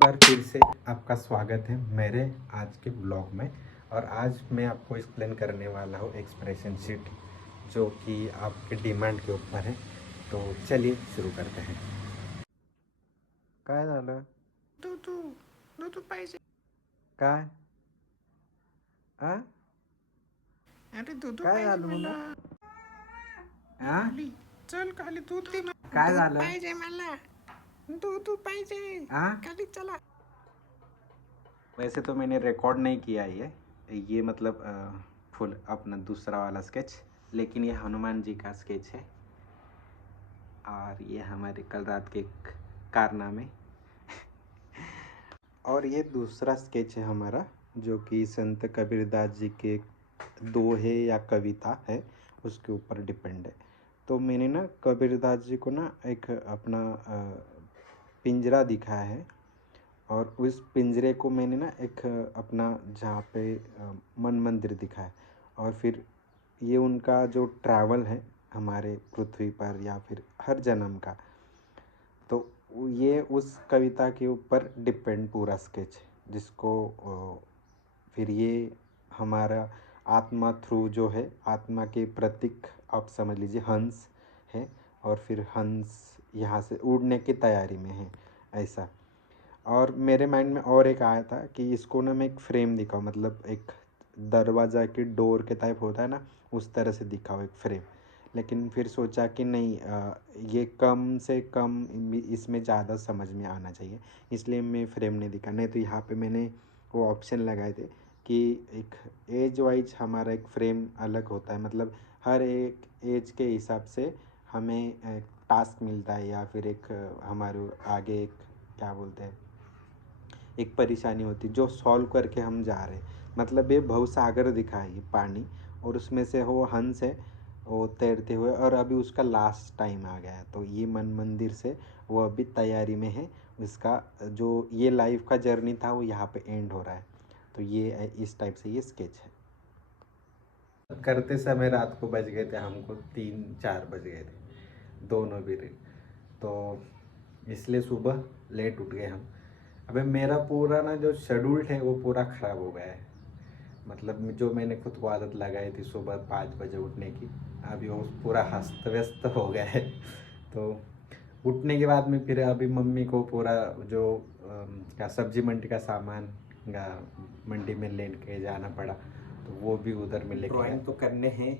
बार फिर से आपका स्वागत है मेरे आज के ब्लॉग में। और आज मैं आपको एक्सप्लेन करने वाला हूँ एक्सप्रेशन शीट, जो कि आपके डिमांड के ऊपर है। तो चलिए शुरू करते हैं। काय झालं? दूध पाहिजे. काय? आ? अरे दूध काय पाहिजे झालं मला. मुलं? आ? खाली चल, खाली दूध दे मला. काय दूध झालं? पाहिजे मला. दूध पाहिजे. आ? खाली चला. वैसे तो मैंने रिकॉर्ड नहीं किया ये मतलब फुल अपना दूसरा वाला स्केच, लेकिन ये हनुमान जी का स्केच है। और ये हमारे कल रात के कारनामे। और ये दूसरा स्केच है हमारा, जो कि संत कबीरदास जी के दोहे या कविता है, उसके ऊपर डिपेंड है। तो मैंने ना कबीरदास जी को ना एक अपना पिंजरा दिखाया है, और उस पिंजरे को मैंने ना एक अपना जहाँ पे मन मंदिर दिखाया। और फिर ये उनका जो ट्रैवल है हमारे पृथ्वी पर या फिर हर जन्म का, तो ये उस कविता के ऊपर डिपेंड पूरा स्केच है, जिसको फिर ये हमारा आत्मा थ्रू जो है, आत्मा के प्रतीक आप समझ लीजिए हंस है। और फिर हंस यहाँ से उड़ने की तैयारी में है, ऐसा। और मेरे माइंड में और एक आया था कि इसको ना मैं एक फ्रेम दिखाऊँ, मतलब एक दरवाज़ा की डोर के टाइप होता है ना, उस तरह से दिखाऊँ एक फ्रेम। लेकिन फिर सोचा कि नहीं, ये कम से कम इसमें ज़्यादा समझ में आना चाहिए, इसलिए मैं फ्रेम नहीं दिखा। नहीं तो यहाँ पे मैंने वो ऑप्शन लगाए थे कि एक एज वाइज हमारा एक फ्रेम अलग होता है, मतलब हर एक एज के हिसाब से हमें टास्क मिलता है, या फिर एक हमारे आगे एक क्या बोलते हैं, एक परेशानी होती जो सॉल्व करके हम जा रहे हैं। मतलब ये भवसागर दिखा है ये पानी, और उसमें से वो हंस है वो तैरते हुए, और अभी उसका लास्ट टाइम आ गया है। तो ये मन मंदिर से वो अभी तैयारी में है, उसका जो ये लाइफ का जर्नी था वो यहाँ पे एंड हो रहा है। तो ये इस टाइप से ये स्केच है। करते समय रात को बज गए थे हमको 3-4 बज गए थे, दोनों भी। तो इसलिए सुबह लेट उठ गए हम। अबे मेरा पूरा ना जो शेड्यूल है वो पूरा ख़राब हो गया है। मतलब जो मैंने खुद को आदत लगाई थी सुबह 5 बजे उठने की, अभी वो पूरा अस्त व्यस्त हो गया है। तो उठने के बाद में फिर अभी मम्मी को पूरा जो क्या सब्जी मंडी का सामान मंडी में ले के जाना पड़ा, तो वो भी उधर में लेके ड्राइंग तो करने हैं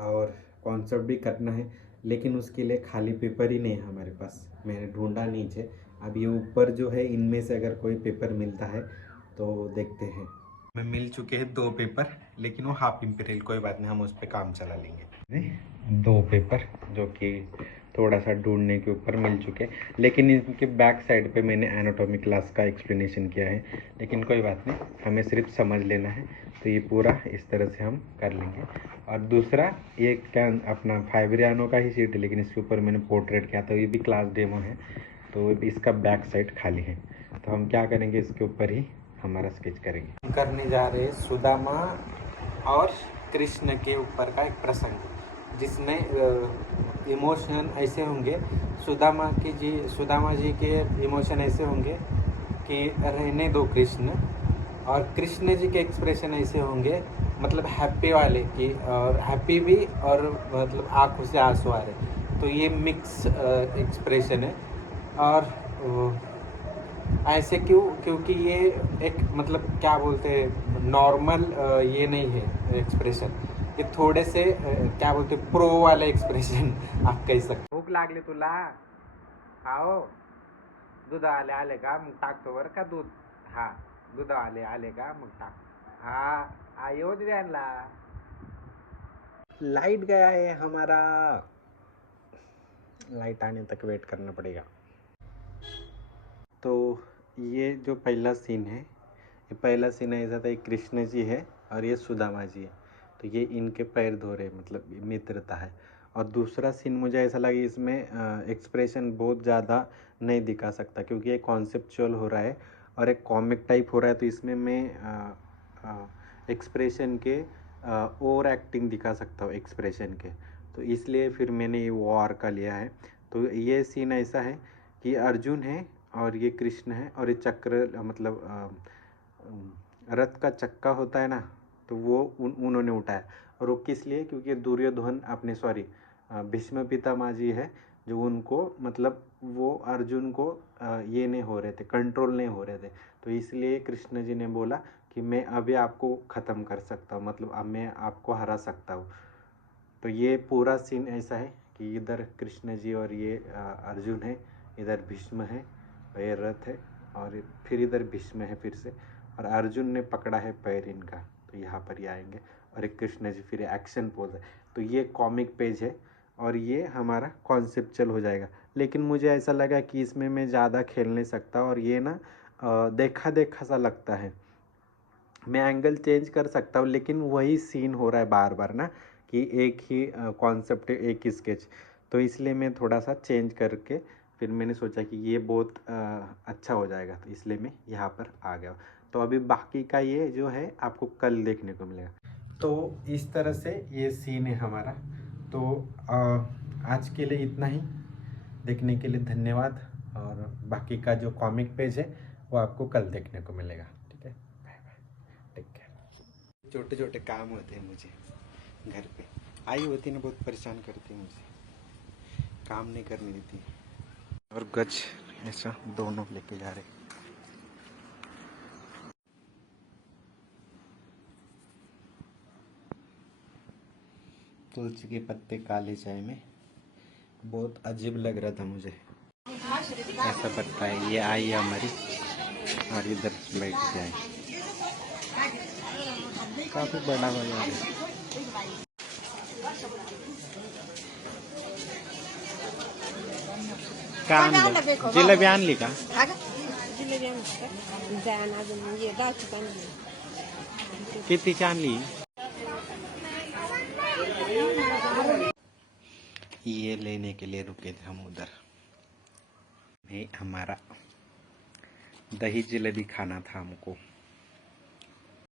और कॉन्सेप्ट भी करना है, लेकिन उसके लिए खाली पेपर ही नहीं है हमारे पास। मैंने ढूंढा नीचे, अब ये ऊपर जो है इनमें से अगर कोई पेपर मिलता है तो देखते हैं। हमें मिल चुके हैं 2 पेपर, लेकिन वो हाफ इम्पीरियल, कोई बात नहीं, हम उस पर काम चला लेंगे। 2 पेपर जो कि थोड़ा सा ढूंढने के ऊपर मिल चुके, लेकिन इनके बैक साइड पे मैंने एनाटॉमी क्लास का एक्सप्लेनेशन किया है, लेकिन कोई बात नहीं, हमें सिर्फ समझ लेना है। तो ये पूरा इस तरह से हम कर लेंगे। और दूसरा ये क्या अपना फाइब्रियानो का ही शीट है, लेकिन इसके ऊपर मैंने पोर्ट्रेट किया था, ये भी क्लास डेमो है, तो इसका बैक साइड खाली है। तो हम क्या करेंगे, इसके ऊपर ही हमारा स्केच करेंगे। हम करने जा रहे हैं सुदामा और कृष्ण के ऊपर का एक प्रसंग, जिसमें इमोशन ऐसे होंगे। सुदामा जी के इमोशन ऐसे होंगे कि रहने दो कृष्ण, और कृष्ण जी के एक्सप्रेशन ऐसे होंगे, मतलब हैप्पी वाले कि, और हैप्पी भी, और मतलब आंखों से आंसू आ रहे। तो ये मिक्स एक्सप्रेशन है। और ऐसे क्यों? क्योंकि ये एक मतलब क्या बोलते हैं, नॉर्मल ये नहीं है एक्सप्रेशन, ये थोड़े से क्या बोलते हैं, प्रो वाले एक्सप्रेशन आप कह सकते। भूक लागली तुला? आओ, दूध आले आले का मग टाकतो बरं का दूध. हा, दूध आले आले का मग टाक. हा, येऊ दे त्यांना. लाइट गया है हमारा, लाइट आने तक वेट करना पड़ेगा। तो ये जो पहला सीन है, ये पहला सीन ऐसा था, एक कृष्ण जी है और ये सुदामा जी है। तो ये इनके पैर धो रहे, मतलब मित्रता है। और दूसरा सीन मुझे ऐसा लगा इसमें एक्सप्रेशन बहुत ज़्यादा नहीं दिखा सकता, क्योंकि ये कॉन्सेप्चुअल हो रहा है और एक कॉमिक टाइप हो रहा है। तो इसमें मैं एक्सप्रेशन के ओवर एक्टिंग दिखा सकता हूँ एक्सप्रेशन के, तो इसलिए फिर मैंने ये वॉर का लिया है। तो ये सीन ऐसा है कि अर्जुन है और ये कृष्ण है, और ये चक्र मतलब रथ का चक्का होता है ना, तो वो उन्होंने उठाया। और वो किस लिए? क्योंकि दुर्योधन अपने भीष्म पितामह जी है जो उनको मतलब वो अर्जुन को ये नहीं हो रहे थे, कंट्रोल नहीं हो रहे थे, तो इसलिए कृष्ण जी ने बोला कि मैं अभी आपको ख़त्म कर सकता हूँ, मतलब अब मैं आपको हरा सकता हूँ। तो ये पूरा सीन ऐसा है कि इधर कृष्ण जी और ये अर्जुन है, इधर भीष्म है और ये रथ है, और फिर इधर भीष्म है फिर से, और अर्जुन ने पकड़ा है पैर इनका, तो यहाँ पर ये आएंगे, और एक कृष्ण जी फिर एक्शन पोज है। तो ये कॉमिक पेज है और ये हमारा कॉन्सेप्चुअल हो जाएगा। लेकिन मुझे ऐसा लगा कि इसमें मैं ज़्यादा खेल नहीं सकता, और ये ना देखा देखा सा लगता है। मैं एंगल चेंज कर सकता हूँ, लेकिन वही सीन हो रहा है बार बार ना, कि एक ही कॉन्सेप्ट है, एक ही स्केच। तो इसलिए मैं थोड़ा सा चेंज करके फिर मैंने सोचा कि ये बहुत अच्छा हो जाएगा, तो इसलिए मैं यहाँ पर आ गया। तो अभी बाकी का ये जो है आपको कल देखने को मिलेगा। तो इस तरह से ये सीन है हमारा। तो आज के लिए इतना ही। देखने के लिए धन्यवाद, और बाकी का जो कॉमिक पेज है वो आपको कल देखने को मिलेगा। ठीक है, बाय बाय, टेक केयर। छोटे छोटे काम होते हैं मुझे घर पे, आई होती ना बहुत परेशान करती है मुझे, काम नहीं करने देती, और गज ऐसा दोनों लेके जा रहे। तुलसी के पत्ते काले चाय में, बहुत अजीब लग रहा था मुझे। ऐसा पत्ता है, ये आई हमारी, और इधर बैठ के आई, काफी बड़ा हो जा रहा है। काय आणलं? जिलेबी आणली का? कितीची आणली? ये लेने के लिए रुके थे हम उधर। हमारा दही जलेबी खाना था हमको।